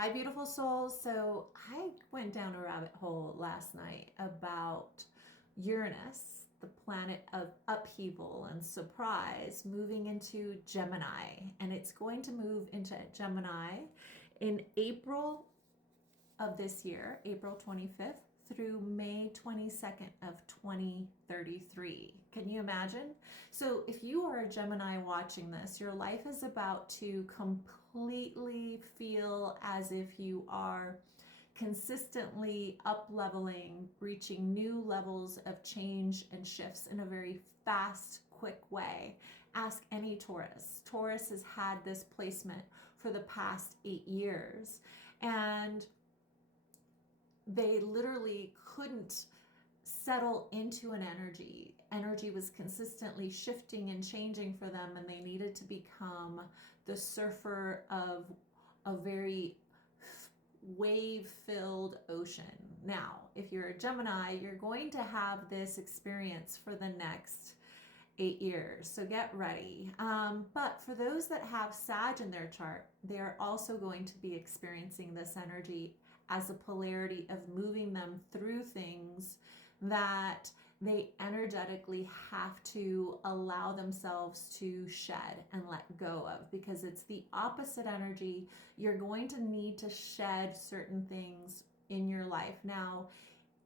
Hi, beautiful souls. So I went down a rabbit hole last night about Uranus, the planet of upheaval and surprise, moving into Gemini. And it's going to move into Gemini in April of this year, April 25th through May 22nd of 2033. Can you imagine? So if you are a Gemini watching this, your life is about to completely feel as if you are consistently up leveling, reaching new levels of change and shifts in a very fast, quick way. Ask any Taurus. Taurus has had this placement for the past 8 years. And they literally couldn't settle into an energy. Energy was consistently shifting and changing for them, and they needed to become the surfer of a very wave-filled ocean. Now, if you're a Gemini, you're going to have this experience for the next 8 years. So get ready. But for those that have Sag in their chart, they're also going to be experiencing this energy as a polarity of moving them through things that they energetically have to allow themselves to shed and let go of, because it's the opposite energy. You're going to need to shed certain things in your life. Now,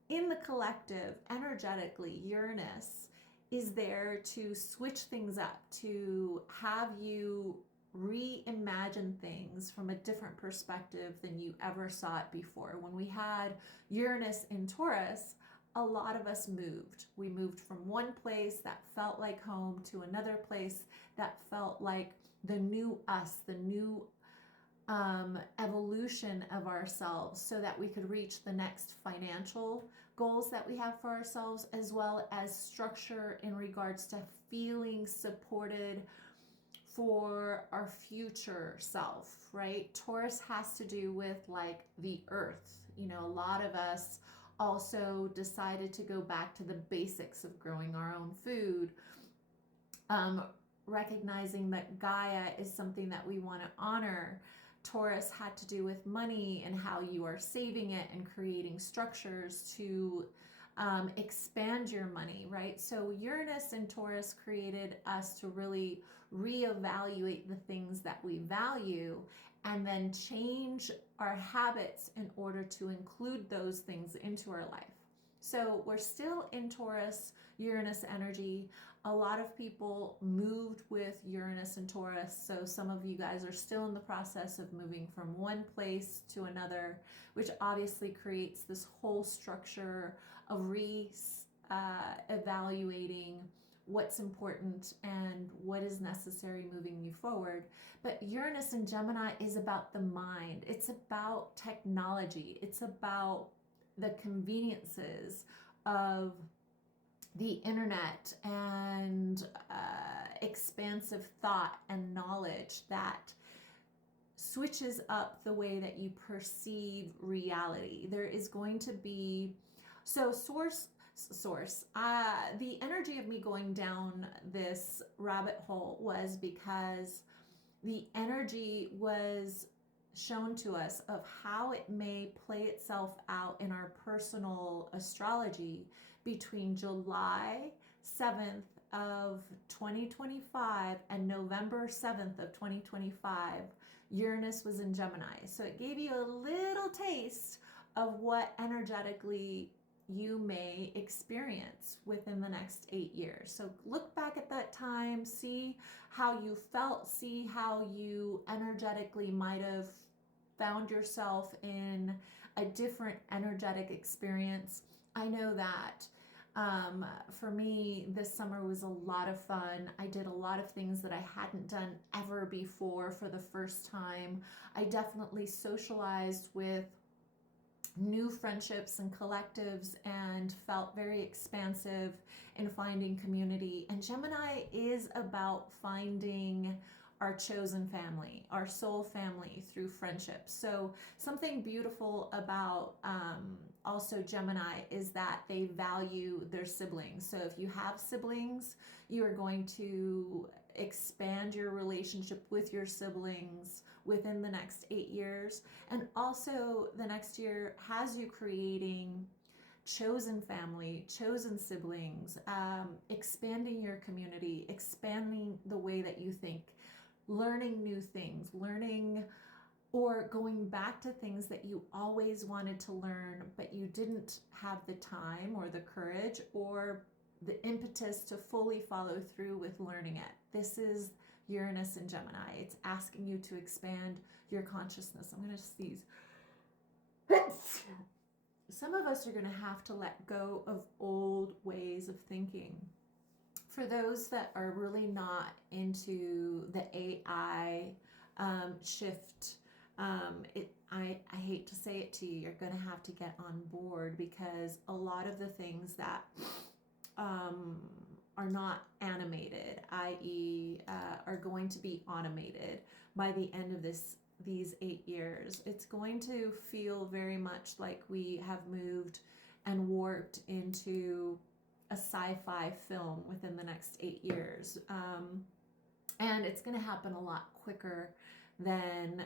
in the collective, energetically, Uranus is there to switch things up, to have you reimagine things from a different perspective than you ever saw it before. When we had Uranus in Taurus, a lot of us moved. We moved from one place that felt like home to another place that felt like the new us, the new evolution of ourselves, so that we could reach the next financial goals that we have for ourselves, as well as structure in regards to feeling supported for our future self, right? Taurus has to do with like the earth. You know, a lot of us also decided to go back to the basics of growing our own food, recognizing that Gaia is something that we want to honor. Taurus had to do with money and how you are saving it and creating structures to expand your money, right? So Uranus and Taurus created us to really reevaluate the things that we value and then change our habits in order to include those things into our life. So we're still in Taurus, Uranus energy. A lot of people moved with Uranus and Taurus. So some of you guys are still in the process of moving from one place to another, which obviously creates this whole structure of evaluating what's important and what is necessary moving you forward. But Uranus and Gemini is about the mind. It's about technology. It's about the conveniences of the internet and expansive thought and knowledge that switches up the way that you perceive reality. There is going to be, so the energy of me going down this rabbit hole was because the energy was shown to us of how it may play itself out in our personal astrology between July 7th of 2025 and November 7th of 2025. Uranus was in Gemini. So it gave you a little taste of what energetically you may experience within the next 8 years. So look back at that time, see how you felt, see how you energetically might have found yourself in a different energetic experience. I know that for me, this summer was a lot of fun. I did a lot of things that I hadn't done ever before for the first time. I definitely socialized with new friendships and collectives and felt very expansive in finding community. And Gemini is about finding our chosen family, our soul family through friendship. So something beautiful about also Gemini is that they value their siblings. So if you have siblings, you are going to expand your relationship with your siblings within the next 8 years. And also the next year has you creating chosen family, chosen siblings, expanding your community, expanding the way that you think, learning new things, learning or going back to things that you always wanted to learn, but you didn't have the time or the courage or the impetus to fully follow through with learning it. This is Uranus and Gemini. It's asking you to expand your consciousness. I'm going to sneeze. Some of us are going to have to let go of old ways of thinking. For those that are really not into the AI shift, I hate to say it to you, you're going to have to get on board, because a lot of the things that are not animated, i.e. Are going to be automated by the end of these 8 years. It's going to feel very much like we have moved and warped into a sci-fi film within the next 8 years. And it's going to happen a lot quicker than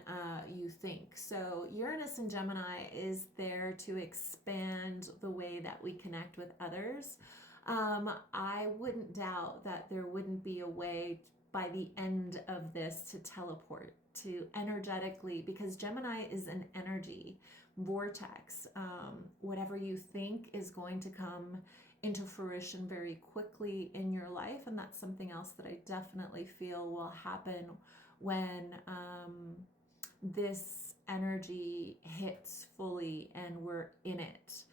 you think. So Uranus and Gemini is there to expand the way that we connect with others. I wouldn't doubt that there wouldn't be a way by the end of this to teleport, to energetically, because Gemini is an energy vortex. Whatever you think is going to come into fruition very quickly in your life, and that's something else that I definitely feel will happen when this energy hits fully and we're in it.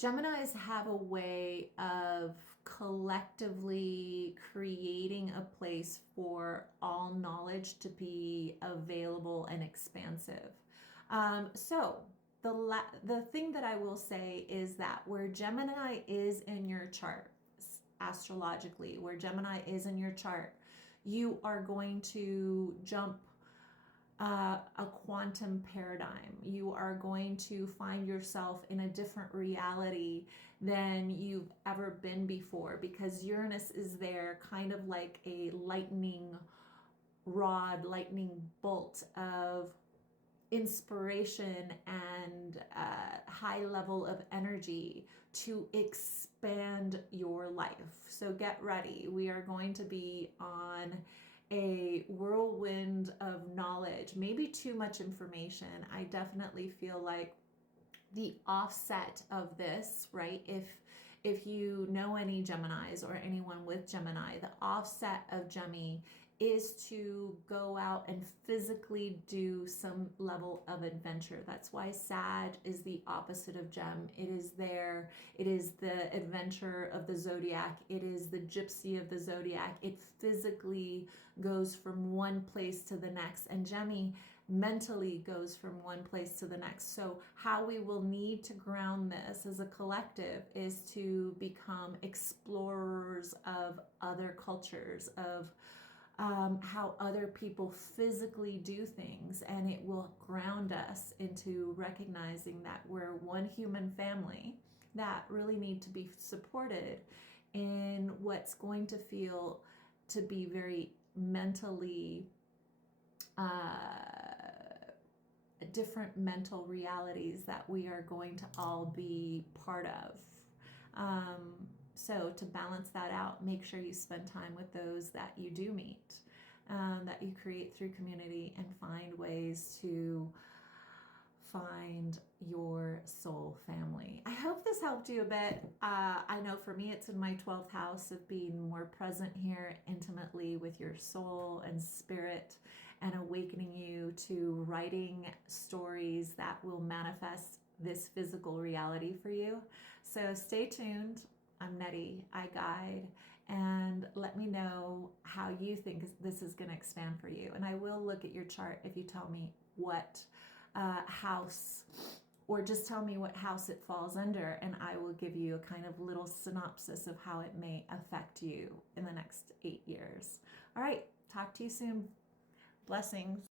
Geminis have a way of collectively creating a place for all knowledge to be available and expansive. So the thing that I will say is that where Gemini is in your chart, astrologically, where Gemini is in your chart, you are going to jump a quantum paradigm. You are going to find yourself in a different reality than you've ever been before, because Uranus is there kind of like a lightning rod, lightning bolt of inspiration and high level of energy to expand your life. So get ready. We are going to be on a whirlwind of knowledge, maybe too much information. I definitely feel like the offset of this, right? If you know any Geminis or anyone with Gemini, the offset of Gemi is to go out and physically do some level of adventure. That's why Sag is the opposite of Gem. It is there. It is the adventure of the zodiac. It is the gypsy of the zodiac. It physically goes from one place to the next, and Gemi mentally goes from one place to the next. So how we will need to ground this as a collective is to become explorers of other cultures, of how other people physically do things, and it will ground us into recognizing that we're one human family that really need to be supported in what's going to feel to be very mentally different mental realities that we are going to all be part of. So to balance that out, make sure you spend time with those that you do meet, that you create through community, and find ways to find your soul family. I hope this helped you a bit. I know for me, it's in my 12th house of being more present here intimately with your soul and spirit, and awakening you to writing stories that will manifest this physical reality for you. So stay tuned. I'm Nety, I guide, and let me know how you think this is going to expand for you. And I will look at your chart if you tell me what house, or just tell me what house it falls under, and I will give you a kind of little synopsis of how it may affect you in the next 8 years. All right, talk to you soon. Blessings.